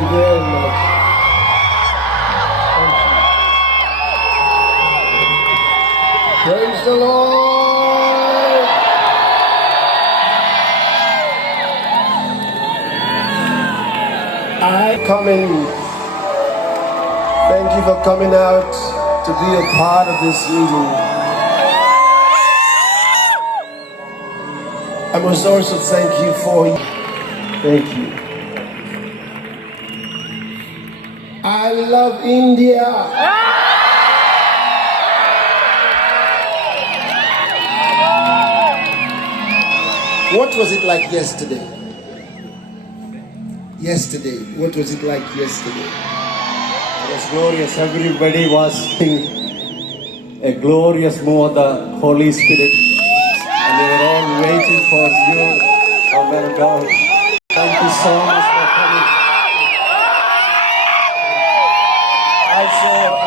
you very much. Thank you. Praise the Lord. I come in. Thank you for coming out to be a part of this meeting. I must also thank you for. Thank you. I love India. What was it like yesterday? Yesterday, what was it like yesterday? It was glorious. Everybody was seeing a glorious move of the Holy Spirit. And they were all waiting for you, oh my God. Thank you so much for coming. I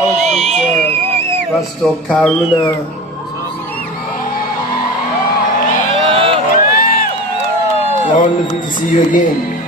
was with Pastor Karuna. Wonderful to see you again.